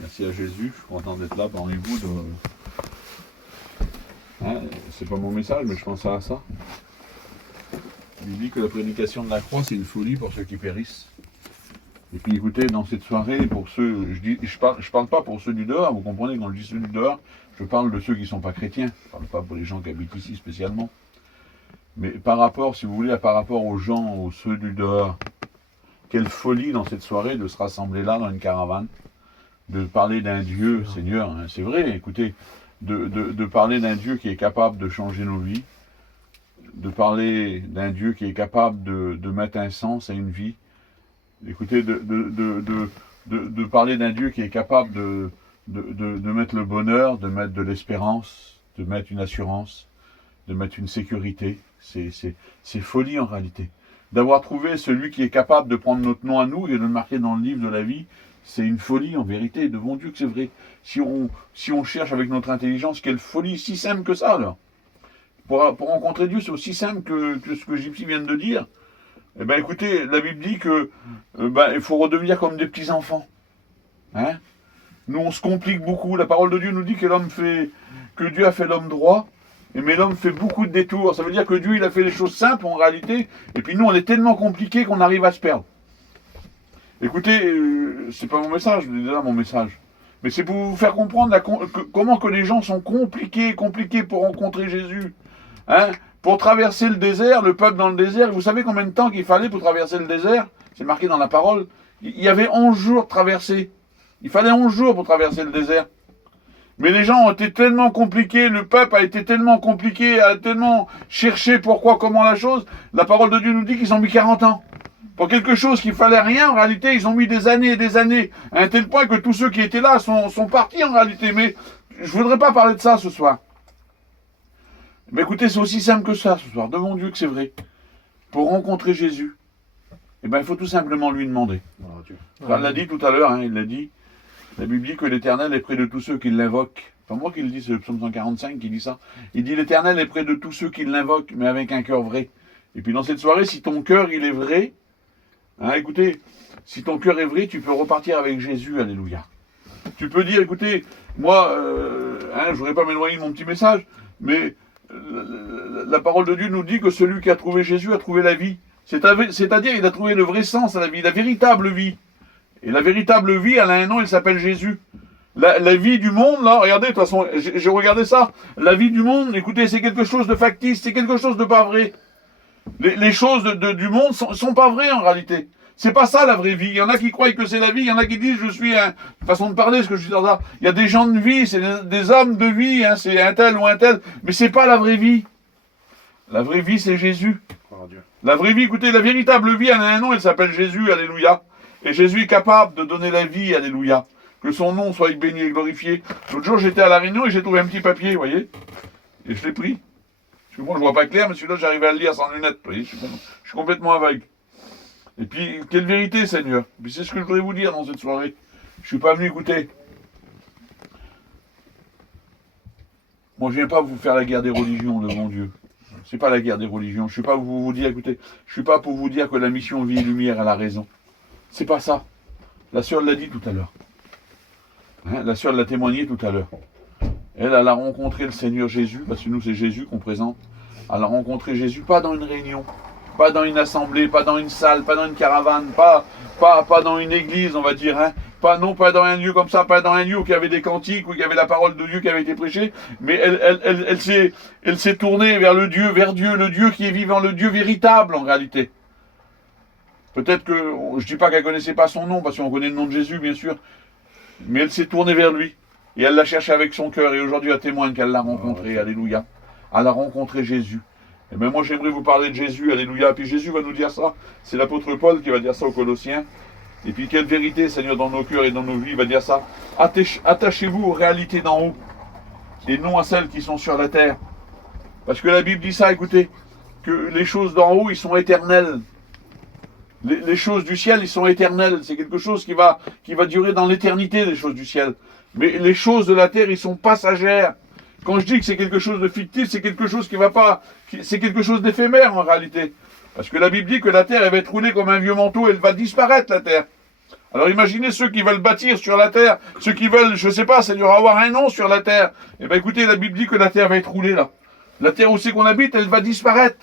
Merci à Jésus, je suis content d'être là parmi vous. C'est pas mon message, mais je pensais à ça. Il dit que la prédication de la croix, c'est une folie pour ceux qui périssent. Et puis écoutez, dans cette soirée, pour ceux, je parle pas pour ceux du dehors, vous comprenez, quand je dis ceux du dehors, je parle de ceux qui ne sont pas chrétiens. Je ne parle pas pour les gens qui habitent ici spécialement. Mais par rapport, si vous voulez, par rapport aux gens, aux ceux du dehors, quelle folie dans cette soirée de se rassembler là dans une caravane, de parler d'un Dieu, Seigneur, hein, c'est vrai, écoutez, de parler d'un Dieu qui est capable de changer nos vies, de parler d'un Dieu qui est capable de mettre un sens à une vie, écoutez, de parler d'un Dieu qui est capable de mettre le bonheur, de mettre de l'espérance, de mettre une assurance, de mettre une sécurité. C'est folie en réalité. D'avoir trouvé celui qui est capable de prendre notre nom à nous et de le marquer dans le livre de la vie, c'est une folie en vérité. De bon Dieu que c'est vrai. Si on cherche avec notre intelligence, quelle folie, si simple que ça alors. Pour rencontrer Dieu, c'est aussi simple que ce que Gypsy vient de dire. Eh bien écoutez, la Bible dit que il faut redevenir comme des petits-enfants. Hein? Nous on se complique beaucoup. La parole de Dieu nous dit que Dieu a fait l'homme droit, mais l'homme fait beaucoup de détours. Ça veut dire que Dieu il a fait les choses simples en réalité, et puis nous on est tellement compliqués qu'on arrive à se perdre. Écoutez, c'est pas mon message, je dis déjà mon message. Mais c'est pour vous faire comprendre comment que les gens sont compliqués pour rencontrer Jésus. Hein? Pour traverser le désert, le peuple dans le désert, vous savez combien de temps qu'il fallait pour traverser le désert? C'est marqué dans la parole. Il y avait 11 jours de traversée. Il fallait 11 jours pour traverser le désert. Mais les gens ont été tellement compliqués, le peuple a été tellement compliqué, a tellement cherché pourquoi, comment la chose. La parole de Dieu nous dit qu'ils ont mis 40 ans. Pour quelque chose qu'il fallait rien, en réalité, ils ont mis des années et des années. À un tel point que tous ceux qui étaient là sont partis en réalité. Mais je voudrais pas parler de ça ce soir. Mais écoutez, c'est aussi simple que ça ce soir. De mon Dieu que c'est vrai. Pour rencontrer Jésus, il faut tout simplement lui demander. Il l'a dit tout à l'heure, hein, il l'a dit. La Bible dit que l'Éternel est près de tous ceux qui l'invoquent. Enfin, moi qui le dis, c'est le psaume 145 qui dit ça. Il dit l'Éternel est près de tous ceux qui l'invoquent, mais avec un cœur vrai. Et puis dans cette soirée, si ton cœur il est vrai, hein, écoutez, si ton cœur est vrai, tu peux repartir avec Jésus, alléluia. Tu peux dire, écoutez, moi, je ne voudrais pas m'éloigner de mon petit message, mais la parole de Dieu nous dit que celui qui a trouvé Jésus a trouvé la vie. C'est-à-dire, il a trouvé le vrai sens à la vie, la véritable vie. Et la véritable vie, elle a un nom, il s'appelle Jésus. La vie du monde, là, regardez, de toute façon, j'ai regardé ça. La vie du monde, écoutez, c'est quelque chose de factice, c'est quelque chose de pas vrai. Les choses du monde sont pas vraies en réalité. C'est pas ça la vraie vie. Il y en a qui croient que c'est la vie, il y en a qui disent je suis un... Façon de parler, ce que je suis dans ça. Il y a des gens de vie, c'est des hommes de vie, hein, c'est un tel ou un tel, mais c'est pas la vraie vie. La vraie vie, c'est Jésus. La vraie vie, écoutez, la véritable vie, elle a un nom, elle s'appelle Jésus, alléluia. Et Jésus est capable de donner la vie, alléluia. Que son nom soit béni et glorifié. L'autre jour, j'étais à la Réunion et j'ai trouvé un petit papier, vous voyez. Et je l'ai pris. Parce que moi, je vois pas clair, mais celui-là, j'arrive à le lire sans lunettes, vous voyez. Je suis complètement aveugle. Et puis, quelle vérité, Seigneur. Et puis c'est ce que je voudrais vous dire dans cette soirée. Je suis pas venu écouter. Moi, je viens pas vous faire la guerre des religions devant Dieu. C'est pas la guerre des religions. Je suis pas pour vous dire, écoutez, je suis pas pour vous dire que la mission Vie et Lumière, elle a raison. C'est pas ça. La sœur l'a dit tout à l'heure. Hein, la sœur l'a témoigné tout à l'heure. Elle a rencontré le Seigneur Jésus, parce que nous, c'est Jésus qu'on présente. Elle a rencontré Jésus, pas dans une réunion, pas dans une assemblée, pas dans une salle, pas dans une caravane, pas dans une église, on va dire, hein. Pas dans un lieu comme ça, pas dans un lieu où il y avait des cantiques, où il y avait la parole de Dieu qui avait été prêchée, mais elle s'est tournée vers Dieu, le Dieu qui est vivant, le Dieu véritable en réalité. Peut-être que, je ne dis pas qu'elle ne connaissait pas son nom, parce qu'on connaît le nom de Jésus, bien sûr, mais elle s'est tournée vers lui, et elle l'a cherché avec son cœur, et aujourd'hui elle témoigne qu'elle l'a rencontré, alléluia. Elle a rencontré Jésus. Et bien moi j'aimerais vous parler de Jésus, alléluia. Puis Jésus va nous dire ça, c'est l'apôtre Paul qui va dire ça aux Colossiens. Et puis quelle vérité, Seigneur, dans nos cœurs et dans nos vies, il va dire ça. Attachez-vous aux réalités d'en haut, et non à celles qui sont sur la terre. Parce que la Bible dit ça, écoutez, que les choses d'en haut, ils sont éternelles. Les choses du ciel, ils sont éternelles. C'est quelque chose qui va durer dans l'éternité, les choses du ciel. Mais les choses de la terre, ils sont passagères. Quand je dis que c'est quelque chose de fictif, c'est quelque chose qui va pas... C'est quelque chose d'éphémère en réalité. Parce que la Bible dit que la terre, elle va être roulée comme un vieux manteau, elle va disparaître, la terre. Alors imaginez ceux qui veulent bâtir sur la terre, ceux qui veulent, je sais pas, Seigneur, avoir un nom sur la terre. Eh bien écoutez, la Bible dit que la terre va être roulée là. La terre où c'est qu'on habite, elle va disparaître.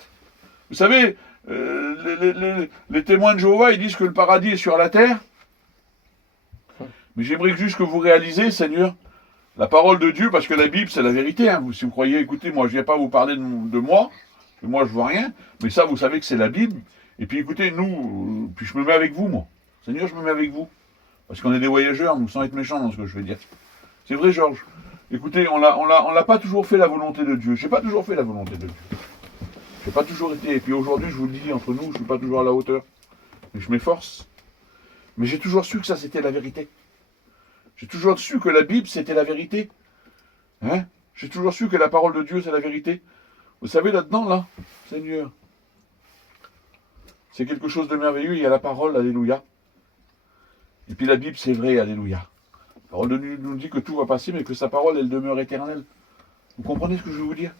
Vous savez, les témoins de Jéhovah, ils disent que le paradis est sur la terre. Mais j'aimerais juste que vous réalisez, Seigneur, la parole de Dieu, parce que la Bible, c'est la vérité. Hein. Si vous croyez, écoutez, moi, je ne viens pas vous parler de moi, et moi, je ne vois rien, mais ça, vous savez que c'est la Bible. Et puis, écoutez, nous, puis je me mets avec vous, moi. Seigneur, je me mets avec vous. Parce qu'on est des voyageurs, nous, sans être méchants dans ce que je veux dire. C'est vrai, Georges. Écoutez, on l'a pas toujours fait la volonté de Dieu. J'ai pas toujours fait la volonté de Dieu. J'ai pas toujours été. Et puis aujourd'hui, je vous le dis, entre nous, je suis pas toujours à la hauteur. Mais je m'efforce. Mais j'ai toujours su que ça, c'était la vérité. J'ai toujours su que la Bible, c'était la vérité. Hein? J'ai toujours su que la parole de Dieu, c'est la vérité. Vous savez, là-dedans, là, Seigneur, c'est quelque chose de merveilleux. Il y a la parole, alléluia. Et puis la Bible, c'est vrai, alléluia. La parole de Dieu nous dit que tout va passer, mais que sa parole, elle demeure éternelle. Vous comprenez ce que je veux vous dire?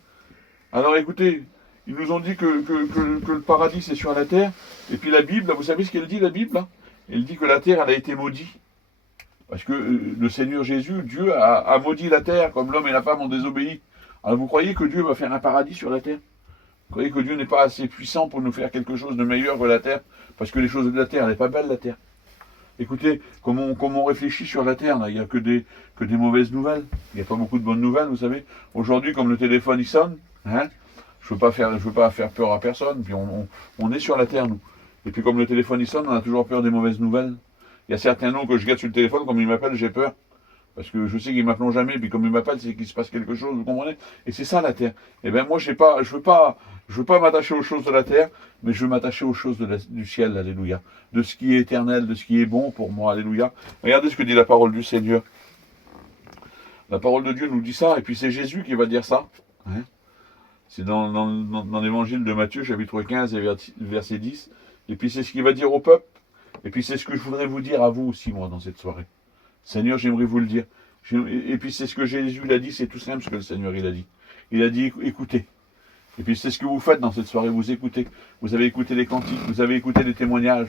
Alors écoutez, ils nous ont dit que le paradis, c'est sur la terre. Et puis la Bible, vous savez ce qu'elle dit, la Bible là? Elle dit que la terre, elle a été maudite. Parce que le Seigneur Jésus, Dieu a maudit la terre, comme l'homme et la femme ont désobéi. Alors vous croyez que Dieu va faire un paradis sur la terre? Vous croyez que Dieu n'est pas assez puissant pour nous faire quelque chose de meilleur que la terre? Parce que les choses de la terre, elle n'est pas belle, la terre. Écoutez, comme on réfléchit sur la terre, là, il n'y a que des mauvaises nouvelles. Il n'y a pas beaucoup de bonnes nouvelles, vous savez. Aujourd'hui, comme le téléphone, il sonne, hein, je veux pas faire peur à personne. Puis on est sur la terre, nous. Et puis comme le téléphone, il sonne, on a toujours peur des mauvaises nouvelles. Il y a certains noms que je garde sur le téléphone, comme ils m'appellent, j'ai peur. Parce que je sais qu'ils m'appellent jamais, puis comme ils m'appellent, c'est qu'il se passe quelque chose, vous comprenez? Et c'est ça la terre. Eh bien moi, je veux pas m'attacher aux choses de la terre, mais je veux m'attacher aux choses du ciel, alléluia. De ce qui est éternel, de ce qui est bon pour moi, alléluia. Regardez ce que dit la parole du Seigneur. La parole de Dieu nous dit ça, et puis c'est Jésus qui va dire ça. Hein? C'est dans l'évangile de Matthieu, chapitre 15, et verset 10. Et puis c'est ce qu'il va dire au peuple. Et puis c'est ce que je voudrais vous dire à vous aussi, moi, dans cette soirée. Seigneur, j'aimerais vous le dire. Et puis c'est ce que Jésus l'a dit, c'est tout simple ce que le Seigneur il a dit. Il a dit, écoutez. Et puis c'est ce que vous faites dans cette soirée, vous écoutez. Vous avez écouté les cantiques, vous avez écouté les témoignages.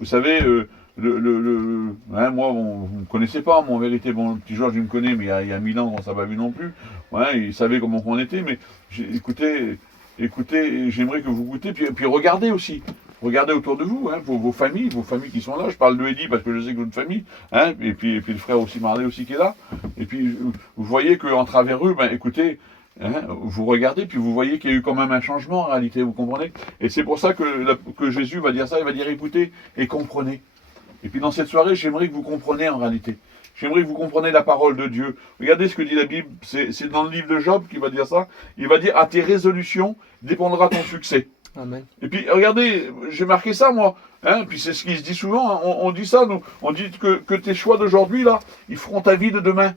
Vous savez, hein, moi, vous ne me connaissez pas, moi, en vérité. Bon, le petit Georges, il me connaît, mais il y a 1000 ans, on ne s'est pas vu non plus. Ouais, il savait comment on était, mais écoutez, j'aimerais que vous goûtez, puis regardez aussi. Regardez autour de vous, hein, vos familles qui sont là. Je parle de Eddie parce que je sais que votre famille, hein, et puis le frère aussi Marley aussi qui est là. Et puis vous voyez qu'en travers eux, ben écoutez, hein, vous regardez, puis vous voyez qu'il y a eu quand même un changement en réalité, vous comprenez? Et c'est pour ça que Jésus va dire ça, il va dire écoutez et comprenez. Et puis dans cette soirée, j'aimerais que vous compreniez en réalité. J'aimerais que vous compreniez la parole de Dieu. Regardez ce que dit la Bible, c'est dans le livre de Job qu'il va dire ça. Il va dire à tes résolutions dépendra ton succès. Amen. Et puis, regardez, j'ai marqué ça, moi. Hein, puis c'est ce qui se dit souvent. Hein, on dit ça, nous. On dit que tes choix d'aujourd'hui, là, ils feront ta vie de demain.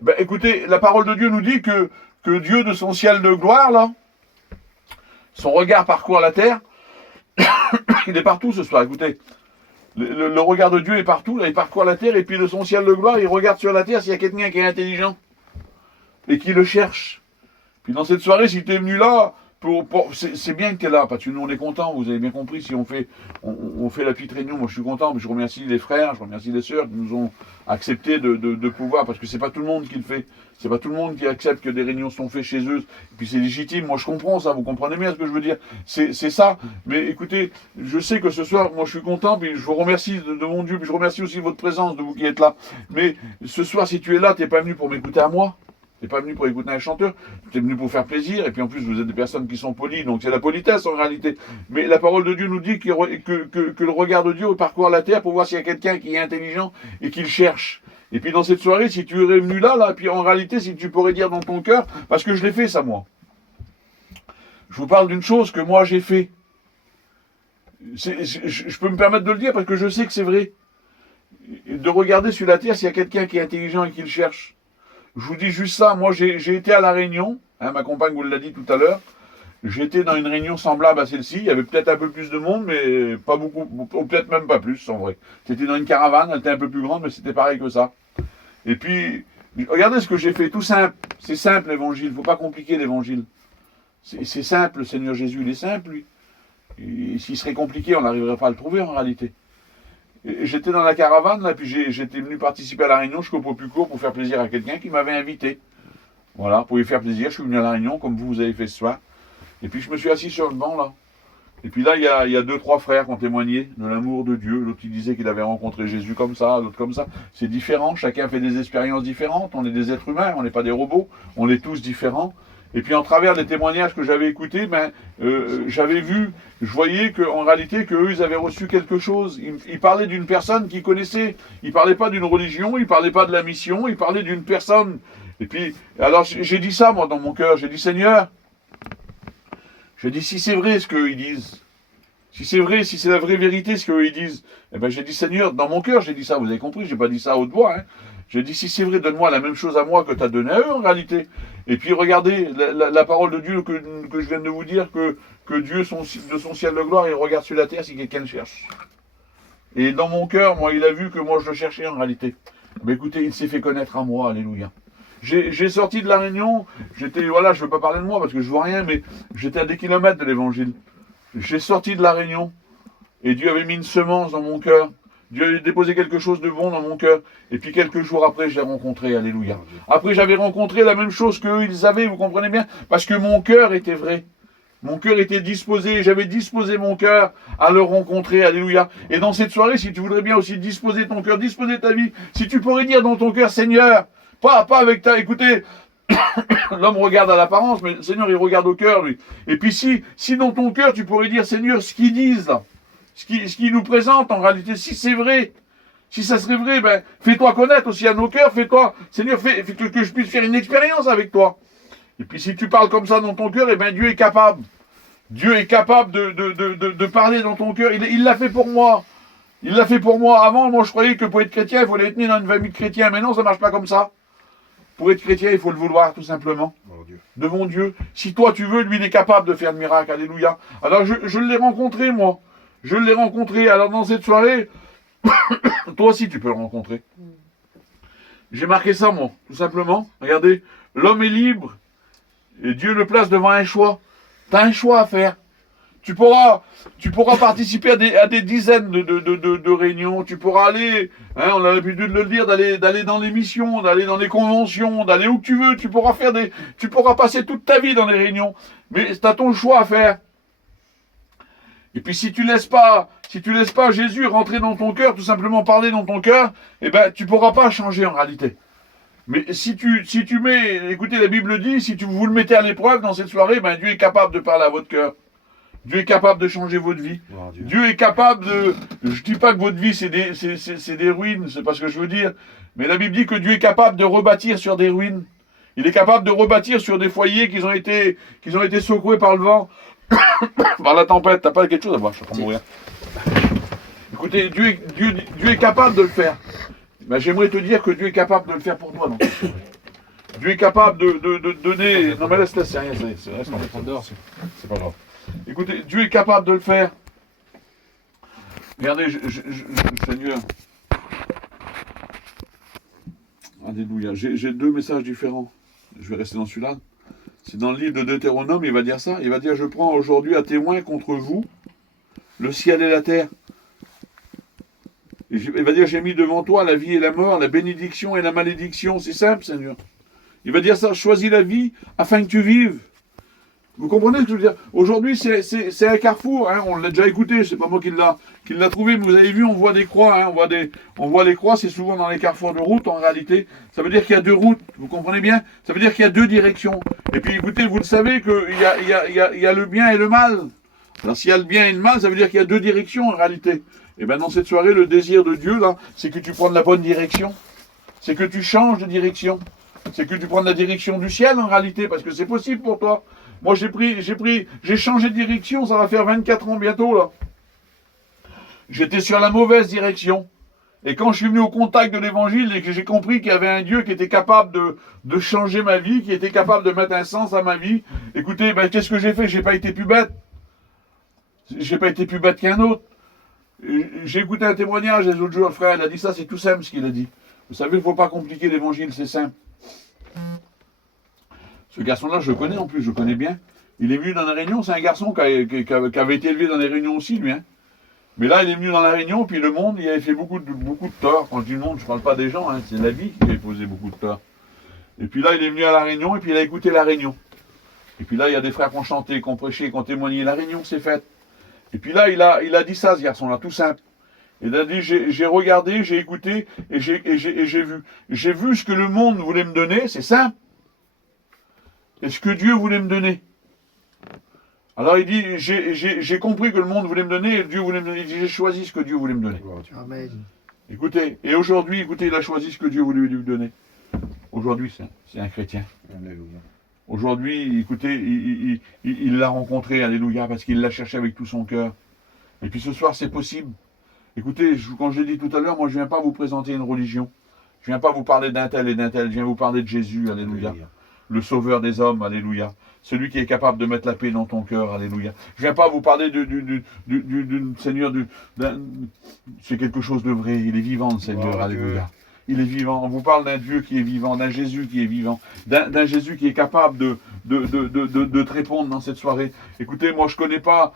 Ben, écoutez, la parole de Dieu nous dit que Dieu, de son ciel de gloire, là, son regard parcourt la terre. Il est partout ce soir, écoutez. Le regard de Dieu est partout, là, il parcourt la terre, et puis de son ciel de gloire, il regarde sur la terre s'il y a quelqu'un qui est intelligent. Et qui le cherche. Puis dans cette soirée, si tu es venu là, c'est bien que tu es là, parce que nous on est contents, vous avez bien compris, si on fait la petite réunion, moi je suis content, mais je remercie les frères, je remercie les sœurs qui nous ont accepté de pouvoir, parce que c'est pas tout le monde qui le fait, c'est pas tout le monde qui accepte que des réunions sont faites chez eux, et puis c'est légitime, moi je comprends ça, vous comprenez bien ce que je veux dire, c'est ça, mais écoutez, je sais que ce soir, moi je suis content, puis je vous remercie de mon Dieu, puis je remercie aussi votre présence, de vous qui êtes là, mais ce soir si tu es là, tu n'es pas venu pour m'écouter à moi. T'es pas venu pour écouter un chanteur, tu es venu pour faire plaisir, et puis en plus vous êtes des personnes qui sont polies, donc c'est la politesse en réalité. Mais la parole de Dieu nous dit que le regard de Dieu parcourt la terre pour voir s'il y a quelqu'un qui est intelligent et qui le cherche. Et puis dans cette soirée, si tu es venu là, puis en réalité, si tu pourrais dire dans ton cœur, parce que je l'ai fait ça moi. Je vous parle d'une chose que moi j'ai fait. Je peux me permettre de le dire parce que je sais que c'est vrai. De regarder sur la terre s'il y a quelqu'un qui est intelligent et qui le cherche. Je vous dis juste ça, moi j'ai été à la réunion, hein, ma compagne vous l'a dit tout à l'heure, j'étais dans une réunion semblable à celle-ci, il y avait peut-être un peu plus de monde, mais pas beaucoup, ou peut-être même pas plus en vrai. C'était dans une caravane, elle était un peu plus grande, mais c'était pareil que ça. Et puis, regardez ce que j'ai fait, tout simple, c'est simple l'évangile, il ne faut pas compliquer l'évangile. C'est simple, le Seigneur Jésus, il est simple lui. Et s'il serait compliqué, on n'arriverait pas à le trouver en réalité. j'étais dans la caravane, là, puis j'étais venu participer à la réunion jusqu'au plus court pour faire plaisir à quelqu'un qui m'avait invité. Voilà, pour lui faire plaisir, je suis venu à la réunion, comme vous avez fait ce soir. Et puis je me suis assis sur le banc, là. Et puis là, il y a 2-3 frères qui ont témoigné de l'amour de Dieu. L'autre, il disait qu'il avait rencontré Jésus comme ça, l'autre comme ça. C'est différent, chacun fait des expériences différentes. On est des êtres humains, on n'est pas des robots. On est tous différents. Et puis en travers des témoignages que j'avais écoutés, j'avais vu, je voyais qu'en réalité, qu'eux, ils avaient reçu quelque chose. Ils parlaient d'une personne qu'ils connaissaient. Ils ne parlaient pas d'une religion, ils ne parlaient pas de la mission, ils parlaient d'une personne. Et puis, alors j'ai dit ça, moi, dans mon cœur. J'ai dit, Seigneur, je dis, si c'est vrai ce qu'eux ils disent, si c'est vrai, si c'est la vraie vérité ce qu'eux ils disent, eh ben j'ai dit, Seigneur, dans mon cœur, j'ai dit ça, vous avez compris, j'ai pas dit ça à haute voix, hein. J'ai dit, si c'est vrai, donne-moi la même chose à moi que tu as donné à eux en réalité. Et puis regardez, la parole de Dieu que je viens de vous dire, que Dieu, de son ciel de gloire, il regarde sur la terre si quelqu'un le cherche. Et dans mon cœur, moi, il a vu que moi je le cherchais en réalité. Mais écoutez, il s'est fait connaître à moi, alléluia. J'ai sorti de la réunion, voilà, je ne veux pas parler de moi parce que je vois rien, mais j'étais à des kilomètres de l'évangile. J'ai sorti de la réunion et Dieu avait mis une semence dans mon cœur. Dieu avait déposé quelque chose de bon dans mon cœur. Et puis quelques jours après, je l'ai rencontré, alléluia. Après, j'avais rencontré la même chose qu'eux, ils avaient, vous comprenez bien, parce que mon cœur était vrai. Mon cœur était disposé, j'avais disposé mon cœur à le rencontrer, alléluia. Et dans cette soirée, si tu voudrais bien aussi disposer ton cœur, disposer ta vie, si tu pourrais dire dans ton cœur, Seigneur, pas avec ta... Écoutez, l'homme regarde à l'apparence, mais le Seigneur, il regarde au cœur, lui. Et puis si dans ton cœur, tu pourrais dire, Seigneur, ce qu'ils disent, là, ce qu'ils nous présentent, en réalité, si c'est vrai, si ça serait vrai, ben, fais-toi connaître aussi à nos cœurs, fais-toi, Seigneur, fais que je puisse faire une expérience avec toi. Et puis si tu parles comme ça dans ton cœur, eh ben, Dieu est capable. Dieu est capable de parler dans ton cœur. Il l'a fait pour moi. Il l'a fait pour moi. Avant, moi, je croyais que pour être chrétien, il fallait être né dans une famille de chrétiens. Mais non, ça ne marche pas comme ça. Pour être chrétien, il faut le vouloir, tout simplement. Oh, Dieu. Devant Dieu. Si toi, tu veux, lui, il est capable de faire le miracle. Alléluia. Alors, je l'ai rencontré, moi. Je l'ai rencontré. Alors, dans cette soirée, toi aussi, tu peux le rencontrer. J'ai marqué ça, moi, tout simplement. Regardez, l'homme est libre. Et Dieu le place devant un choix. Tu as un choix à faire. Tu pourras participer à des dizaines de réunions. Tu pourras aller, hein, on a l'habitude de le dire, d'aller dans les missions, d'aller dans les conventions, d'aller où tu veux. Tu pourras passer toute ta vie dans les réunions. Mais tu as ton choix à faire. Et puis si tu laisses pas Jésus rentrer dans ton cœur, tout simplement parler dans ton cœur, eh ben tu pourras pas changer en réalité. Mais si tu mets, écoutez, la Bible dit, si vous le mettez à l'épreuve dans cette soirée, ben Dieu est capable de parler à votre cœur. Dieu est capable de changer votre vie. Oh, Dieu est capable de... Je dis pas que votre vie c'est des ruines, c'est pas ce que je veux dire. Mais la Bible dit que Dieu est capable de rebâtir sur des ruines. Il est capable de rebâtir sur des foyers qui ont été secoués par le vent, par la tempête. T'as pas quelque chose à voir, je suis en train de mourir. Écoutez, Dieu est capable de le faire. Ben, j'aimerais te dire que Dieu est capable de le faire pour toi. Non, Dieu est capable de donner... Non mais laisse, c'est rien, c'est pas grave. Écoutez, Dieu est capable de le faire. Regardez, Seigneur. Alléluia. J'ai deux messages différents. Je vais rester dans celui-là. C'est dans le livre de Deutéronome, il va dire ça. Il va dire, je prends aujourd'hui à témoin contre vous le ciel et la terre. Il va dire, j'ai mis devant toi la vie et la mort, la bénédiction et la malédiction. C'est simple, Seigneur. Il va dire ça, choisis la vie afin que tu vives. Vous comprenez ce que je veux dire? Aujourd'hui, c'est un carrefour, hein, on l'a déjà écouté, c'est pas moi qui l'a trouvé, mais vous avez vu, on voit des croix, hein, on voit les croix, c'est souvent dans les carrefours de route en réalité. Ça veut dire qu'il y a deux routes, vous comprenez bien? Ça veut dire qu'il y a deux directions. Et puis écoutez, vous le savez qu'il y a le bien et le mal. Alors s'il y a le bien et le mal, ça veut dire qu'il y a deux directions en réalité. Et bien dans cette soirée, le désir de Dieu, là, c'est que tu prennes la bonne direction. C'est que tu changes de direction. C'est que tu prennes la direction du ciel en réalité, parce que c'est possible pour toi. Moi, j'ai changé de direction, ça va faire 24 ans bientôt, là. J'étais sur la mauvaise direction. Et quand je suis venu au contact de l'évangile et que j'ai compris qu'il y avait un Dieu qui était capable de changer ma vie, qui était capable de mettre un sens à ma vie, écoutez, ben, qu'est-ce que j'ai fait? J'ai pas été plus bête. J'ai pas été plus bête qu'un autre. J'ai écouté un témoignage les autres jours, frère, il a dit ça, c'est tout simple ce qu'il a dit. Vous savez, il ne faut pas compliquer l'évangile, c'est simple. Ce garçon-là, je le connais en plus, je le connais bien. Il est venu dans la réunion, c'est un garçon qui avait été élevé dans les réunions aussi, lui. Hein. Mais là, il est venu dans la réunion, puis le monde, il avait fait beaucoup de tort. Quand je dis le monde, je ne parle pas des gens, hein, c'est la vie qui avait posé beaucoup de tort. Et puis là, il est venu à la réunion, et puis il a écouté la réunion. Et puis là, il y a des frères qui ont chanté, qui ont prêché, qui ont témoigné. La réunion s'est faite. Et puis là, il a dit ça, ce garçon-là, tout simple. Il a dit, j'ai regardé, j'ai écouté, et j'ai vu. J'ai vu ce que le monde voulait me donner, c'est simple. Et ce que Dieu voulait me donner. Alors il dit, j'ai compris que le monde voulait me donner, et Dieu voulait me donner. Il dit, j'ai choisi ce que Dieu voulait me donner. Amen. Écoutez, et aujourd'hui, écoutez, il a choisi ce que Dieu voulait lui donner. Aujourd'hui, c'est un chrétien. Alléluia. Aujourd'hui, écoutez, il l'a rencontré, alléluia, parce qu'il l'a cherché avec tout son cœur. Et puis ce soir, c'est possible. Écoutez, quand je l'ai dit tout à l'heure, moi je ne viens pas vous présenter une religion. Je ne viens pas vous parler d'un tel et d'un tel. Je viens vous parler de Jésus, alléluia. Le sauveur des hommes, alléluia. Celui qui est capable de mettre la paix dans ton cœur, alléluia. Je ne viens pas vous parler du Seigneur, c'est quelque chose de vrai. Il est vivant, le Seigneur, alléluia. Il est vivant. On vous parle d'un Dieu qui est vivant, d'un Jésus qui est vivant, d'un Jésus qui est capable de te répondre dans cette soirée. Écoutez, moi je connais pas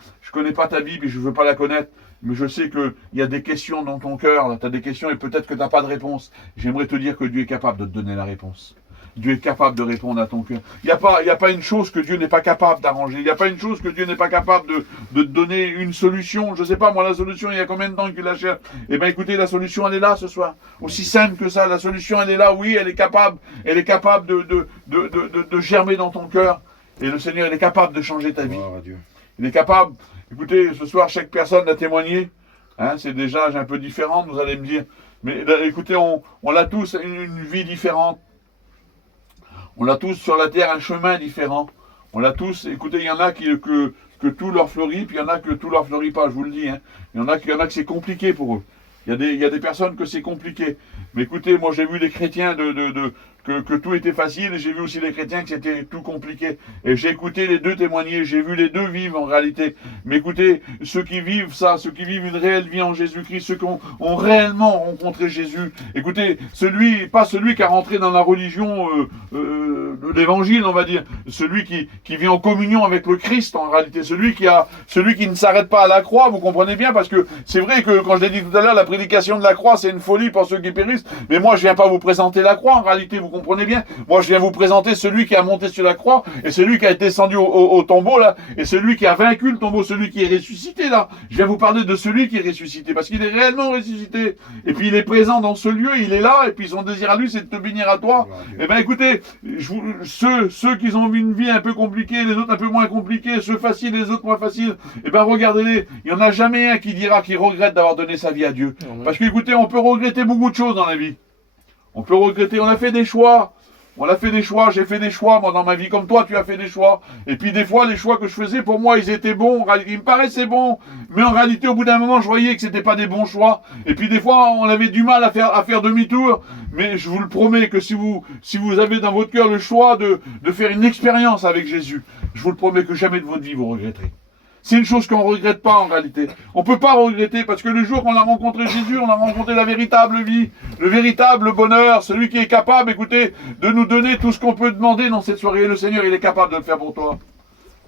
ta Bible et je ne veux pas la connaître. Mais je sais qu'il y a des questions dans ton cœur, tu as des questions et peut-être que tu n'as pas de réponse. J'aimerais te dire que Dieu est capable de te donner la réponse. Dieu est capable de répondre à ton cœur. Il n'y a pas une chose que Dieu n'est pas capable d'arranger. Il n'y a pas une chose que Dieu n'est pas capable de te donner une solution. Je ne sais pas, moi, la solution, il y a combien de temps qu'il la cherche? Eh bien, écoutez, la solution, elle est là ce soir. Aussi simple que ça, la solution, elle est là. Oui, elle est capable. Elle est capable de germer dans ton cœur. Et le Seigneur, il est capable de changer ta vie. Il est capable. Écoutez, ce soir, chaque personne a témoigné. Hein, c'est des âges un peu différents, vous allez me dire. Mais écoutez, on a tous une vie différente. On a tous sur la terre un chemin différent. On l'a tous. Écoutez, il y en a que tout leur fleurit, puis il y en a que tout leur fleurit pas, je vous le dis. Hein. Il y en a que c'est compliqué pour eux. Il y a des personnes que c'est compliqué. Mais écoutez, moi j'ai vu des chrétiens que tout était facile, et j'ai vu aussi les chrétiens que c'était tout compliqué. Et j'ai écouté les deux témoigner, j'ai vu les deux vivre en réalité. Mais écoutez, ceux qui vivent ça, ceux qui vivent une réelle vie en Jésus-Christ, ceux qui ont réellement rencontré Jésus, écoutez, pas celui qui a rentré dans la religion de l'évangile, on va dire, celui qui vit en communion avec le Christ en réalité, celui qui ne s'arrête pas à la croix, vous comprenez bien, parce que c'est vrai que, quand je l'ai dit tout à l'heure, la prédication de la croix, c'est une folie pour ceux qui périssent, mais moi je viens pas vous présenter la croix en réalité, vous comprenez bien. Moi, je viens vous présenter celui qui a monté sur la croix, et celui qui a été descendu au tombeau, là, et celui qui a vaincu le tombeau, celui qui est ressuscité, là. Je viens vous parler de celui qui est ressuscité, parce qu'il est réellement ressuscité. Et puis, il est présent dans ce lieu, il est là, et puis son désir à lui, c'est de te bénir à toi. Eh bien, écoutez, ceux qui ont une vie un peu compliquée, les autres un peu moins compliqués, ceux faciles, les autres moins faciles, eh bien, regardez-les. Il n'y en a jamais un qui dira qu'il regrette d'avoir donné sa vie à Dieu. Parce que, écoutez, on peut regretter beaucoup de choses dans la vie. On peut regretter, on a fait des choix. J'ai fait des choix, moi, dans ma vie, comme toi, tu as fait des choix. Et puis, des fois, les choix que je faisais, pour moi, ils étaient bons, ils me paraissaient bons. Mais en réalité, au bout d'un moment, je voyais que c'était pas des bons choix. Et puis, des fois, on avait du mal à faire demi-tour. Mais je vous le promets que si vous avez dans votre cœur le choix de faire une expérience avec Jésus, je vous le promets que jamais de votre vie, vous regretterez. C'est une chose qu'on ne regrette pas en réalité. On ne peut pas regretter parce que le jour qu'on a rencontré Jésus, on a rencontré la véritable vie, le véritable bonheur, celui qui est capable, écoutez, de nous donner tout ce qu'on peut demander dans cette soirée. Et le Seigneur, il est capable de le faire pour toi.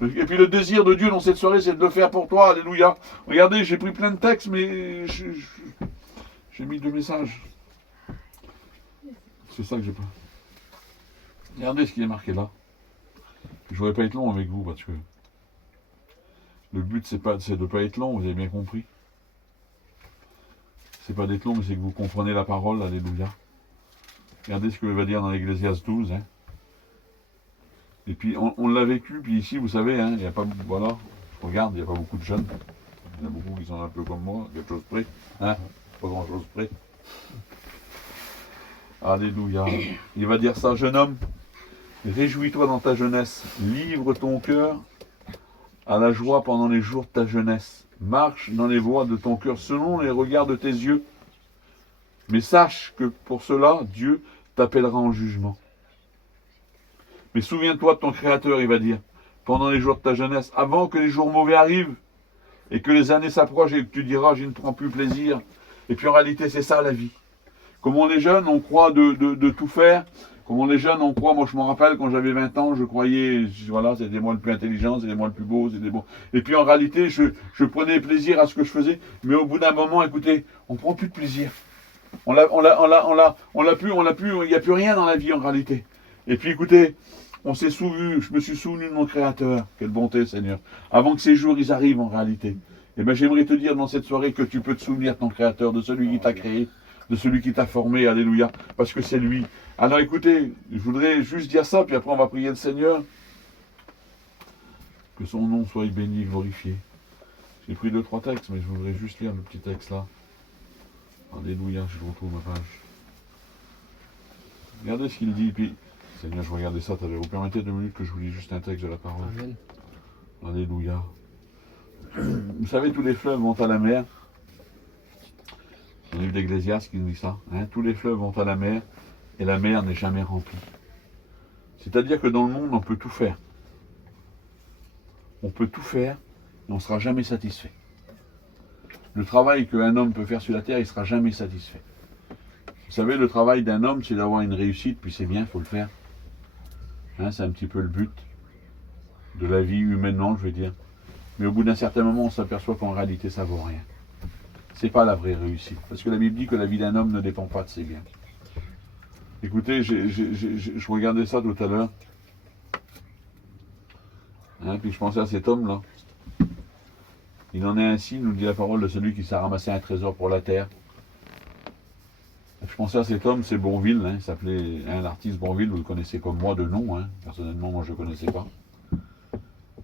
Et puis le désir de Dieu dans cette soirée, c'est de le faire pour toi. Alléluia. Regardez, j'ai pris plein de textes, mais j'ai mis 2 messages. C'est ça que j'ai pas. Regardez ce qui est marqué là. Je ne voudrais pas être long avec vous parce que le but, c'est de ne pas être long, vous avez bien compris. C'est pas d'être long, mais c'est que vous comprenez la parole, alléluia. Regardez ce que va dire dans l'Ecclésiaste 12. Hein. Et puis, on l'a vécu, puis ici, vous savez, hein, il n'y a pas, voilà, je regarde, il n'y a pas beaucoup de jeunes. Il y en a beaucoup qui sont un peu comme moi, quelque chose près. Hein, pas grand-chose près. Alléluia. Il va dire ça, jeune homme, réjouis-toi dans ta jeunesse, livre ton cœur à la joie pendant les jours de ta jeunesse. Marche dans les voies de ton cœur selon les regards de tes yeux. Mais sache que pour cela, Dieu t'appellera en jugement. Mais souviens-toi de ton Créateur, il va dire, pendant les jours de ta jeunesse, avant que les jours mauvais arrivent et que les années s'approchent et que tu diras, je ne prends plus plaisir. Et puis en réalité, c'est ça la vie. Comme on est jeune, on croit de tout faire, Comme les jeunes, on croit, moi je me rappelle quand j'avais 20 ans, je croyais, voilà, c'était moi le plus intelligent, c'était moi le plus beau, c'était bon. Et puis en réalité, je prenais plaisir à ce que je faisais, mais au bout d'un moment, écoutez, on prend plus de plaisir. On l'a plus, il n'y a plus rien dans la vie en réalité. Et puis écoutez, je me suis souvenu de mon Créateur. Quelle bonté, Seigneur. Avant que ces jours ils arrivent en réalité. Et bien j'aimerais te dire dans cette soirée que tu peux te souvenir de ton Créateur, de celui qui t'a créé, de celui qui t'a formé, alléluia, parce que c'est lui. Alors écoutez, je voudrais juste dire ça, puis après on va prier le Seigneur. Que son nom soit béni, glorifié. J'ai pris 2-3 textes, mais je voudrais juste lire le petit texte là. Alléluia, je retrouve ma page. Regardez ce qu'il dit, puis, Seigneur, je regardais ça, vous permettez 2 minutes que je vous lis juste un texte de la parole. Amen. Alléluia. Vous savez, tous les fleuves vont à la mer. C'est le livre d'Ecclésiaste qui nous dit ça. Hein, tous les fleuves vont à la mer, et la mer n'est jamais remplie. C'est-à-dire que dans le monde, on peut tout faire. On peut tout faire, et on ne sera jamais satisfait. Le travail qu'un homme peut faire sur la terre, il ne sera jamais satisfait. Vous savez, le travail d'un homme, c'est d'avoir une réussite, puis c'est bien, il faut le faire. Hein, c'est un petit peu le but de la vie humainement, je veux dire. Mais au bout d'un certain moment, on s'aperçoit qu'en réalité, ça ne vaut rien. C'est pas la vraie réussite. Parce que la Bible dit que la vie d'un homme ne dépend pas de ses biens. Écoutez, je regardais ça tout à l'heure. Hein, puis je pensais à cet homme-là. Il en est ainsi, nous dit la parole de celui qui s'est ramassé un trésor pour la terre. Je pensais à cet homme, c'est Bourvil, hein, il s'appelait l'artiste Bourvil, vous le connaissez comme moi de nom, hein. Personnellement moi je ne le connaissais pas.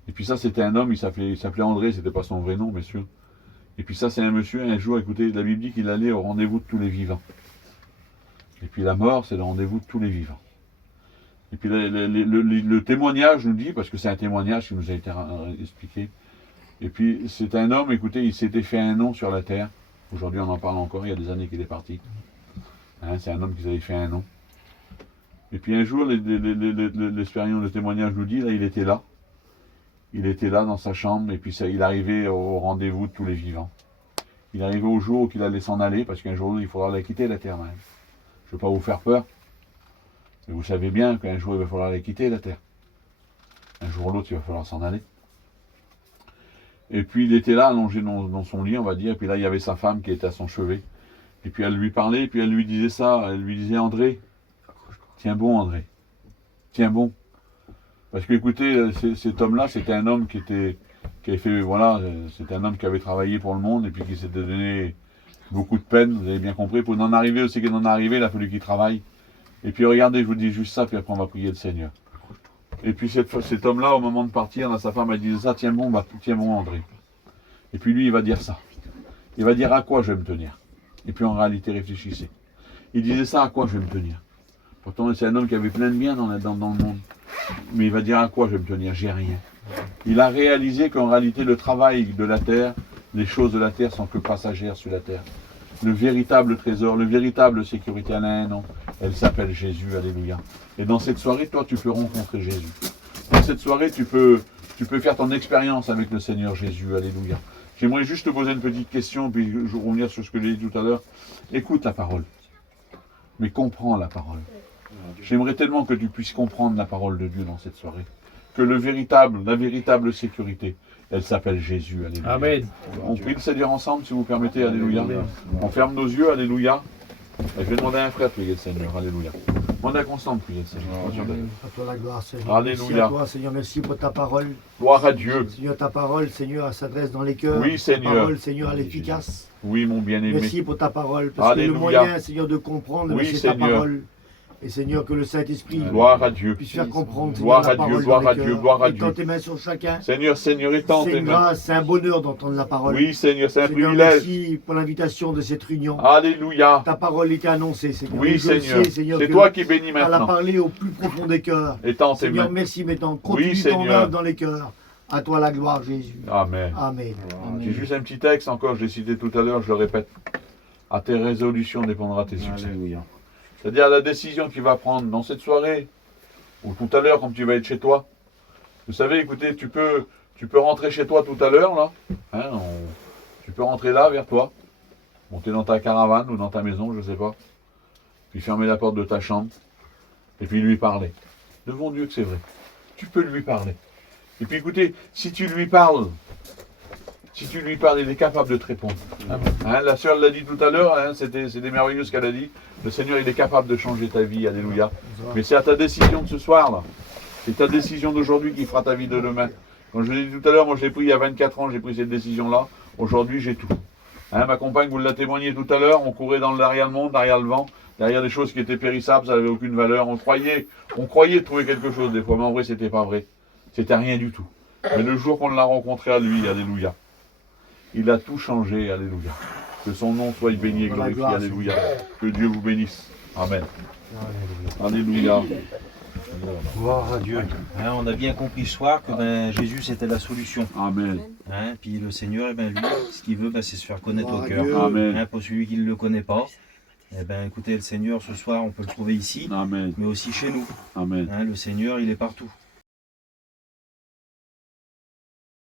Et puis ça c'était un homme, il s'appelait André, c'était pas son vrai nom bien sûr. Et puis ça c'est un monsieur, un jour, écoutez, la Bible dit qu'il allait au rendez-vous de tous les vivants. Et puis la mort c'est le rendez-vous de tous les vivants. Et puis le témoignage nous dit, parce que c'est un témoignage qui nous a été expliqué, et puis c'est un homme, écoutez, il s'était fait un nom sur la terre. Aujourd'hui on en parle encore, il y a des années qu'il est parti. Hein, c'est un homme qui s'avait fait un nom. Et puis un jour, l'expérience de témoignage nous dit, là il était là. Il était là dans sa chambre, et puis ça, il arrivait au rendez-vous de tous les vivants. Il arrivait au jour qu'il allait s'en aller, parce qu'un jour il faudra la quitter la terre même. Je ne veux pas vous faire peur, mais vous savez bien qu'un jour il va falloir la quitter la terre. Un jour ou l'autre il va falloir s'en aller. Et puis il était là, allongé dans son lit, on va dire, et puis là il y avait sa femme qui était à son chevet. Et puis elle lui parlait, et puis elle lui disait ça, elle lui disait, André, tiens bon André, tiens bon. Parce que écoutez, cet homme-là, c'était un homme qui avait fait, voilà, c'était un homme qui avait travaillé pour le monde, et puis qui s'était donné beaucoup de peine, vous avez bien compris. Pour en arriver aussi qu'il en est arrivé, il a fallu qu'il travaille. Et puis regardez, je vous dis juste ça, puis après on va prier le Seigneur. Et puis cet homme-là, au moment de partir, là, sa femme a dit ça, tiens bon André. Et puis lui, il va dire ça. Il va dire à quoi je vais me tenir. Et puis en réalité, réfléchissez. Il disait ça, à quoi je vais me tenir. Pourtant, c'est un homme qui avait plein de biens dans le monde. Mais il va dire à quoi je vais me tenir, j'ai rien. Il a réalisé qu'en réalité, le travail de la terre, les choses de la terre sont que passagères sur la terre. Le véritable trésor, le véritable sécurité, elle a un nom. Elle s'appelle Jésus, alléluia. Et dans cette soirée, toi, tu peux rencontrer Jésus. Dans cette soirée, tu peux faire ton expérience avec le Seigneur Jésus, alléluia. J'aimerais juste te poser une petite question, puis je vais revenir sur ce que j'ai dit tout à l'heure. Écoute la parole, mais comprends la parole. J'aimerais tellement que tu puisses comprendre la parole de Dieu dans cette soirée. Que la véritable sécurité, elle s'appelle Jésus, alléluia. Amen. On prie le Seigneur ensemble, si vous permettez, alléluia. On ferme nos yeux, alléluia. Et je vais demander à un frère de prier le Seigneur, alléluia. On a constant de prier le Seigneur. À toi la gloire, Seigneur. Alléluia. Merci à toi, Seigneur, merci pour ta parole. Gloire à Dieu. Seigneur, ta parole, Seigneur, elle s'adresse dans les cœurs. Oui, Seigneur. Ta parole, Seigneur, elle est efficace. Oui, mon bien-aimé. Merci pour ta parole, parce alléluia. que le moyen, Seigneur, de comprendre, oui, c'est Seigneur. ta parole. Et Seigneur, que le Saint-Esprit gloire à Dieu. puisse faire comprendre, gloire Seigneur, à Dieu, gloire à Dieu, gloire à Dieu. Étends tes mains sur chacun. Seigneur, étends tes mains. C'est un bonheur d'entendre la parole. Oui, Seigneur, c'est un Seigneur, privilège. merci pour l'invitation de cette réunion. Alléluia. Ta parole était annoncée, Seigneur. Oui, Seigneur. Seigneur, c'est toi qui bénis elle a maintenant. parlé au plus profond des cœurs. Étends tes Seigneur, mains. merci maintenant. Continue Oui, ton Seigneur. œuvre dans les cœurs. À toi la gloire, Jésus. Amen. Amen. J'ai juste un petit texte encore, je l'ai cité tout à l'heure, je le répète. À tes résolutions dépendra tes succès. Alléluia. C'est-à-dire la décision que tu vas prendre dans cette soirée, ou tout à l'heure quand tu vas être chez toi. Vous savez, écoutez, tu peux rentrer chez toi tout à l'heure, là. Hein, tu peux rentrer là, vers toi. Monter dans ta caravane ou dans ta maison, je ne sais pas. Puis fermer la porte de ta chambre. Et puis lui parler. Devant Dieu que c'est vrai. Tu peux lui parler. Et puis écoutez, si tu lui parles, il est capable de te répondre. Hein, la sœur l'a dit tout à l'heure, hein, c'était merveilleux ce qu'elle a dit. Le Seigneur, il est capable de changer ta vie, alléluia. Mais c'est à ta décision de ce soir, là. C'est ta décision d'aujourd'hui qui fera ta vie de demain. Comme je l'ai dit tout à l'heure, moi je l'ai pris il y a 24 ans, j'ai pris cette décision-là. Aujourd'hui, j'ai tout. Hein, ma compagne vous l'a témoigné tout à l'heure, on courait dans derrière le monde, derrière le vent, derrière des choses qui étaient périssables, ça n'avait aucune valeur. On croyait trouver quelque chose des fois, mais en vrai, c'était pas vrai. C'était rien du tout. Mais le jour qu'on l'a rencontré à lui, alléluia, il a tout changé, alléluia. Que son nom soit béni et glorifié, alléluia. Que Dieu vous bénisse. Amen. Alléluia. Gloire à Dieu. Hein, on a bien compris ce soir que Jésus c'était la solution. Amen. Hein, puis le Seigneur, lui, ce qu'il veut, c'est se faire connaître Gloire au à cœur. Dieu. Amen. Hein, pour celui qui ne le connaît pas, écoutez, le Seigneur, ce soir, on peut le trouver ici, Amen. mais aussi chez nous. Amen. Hein, le Seigneur, il est partout.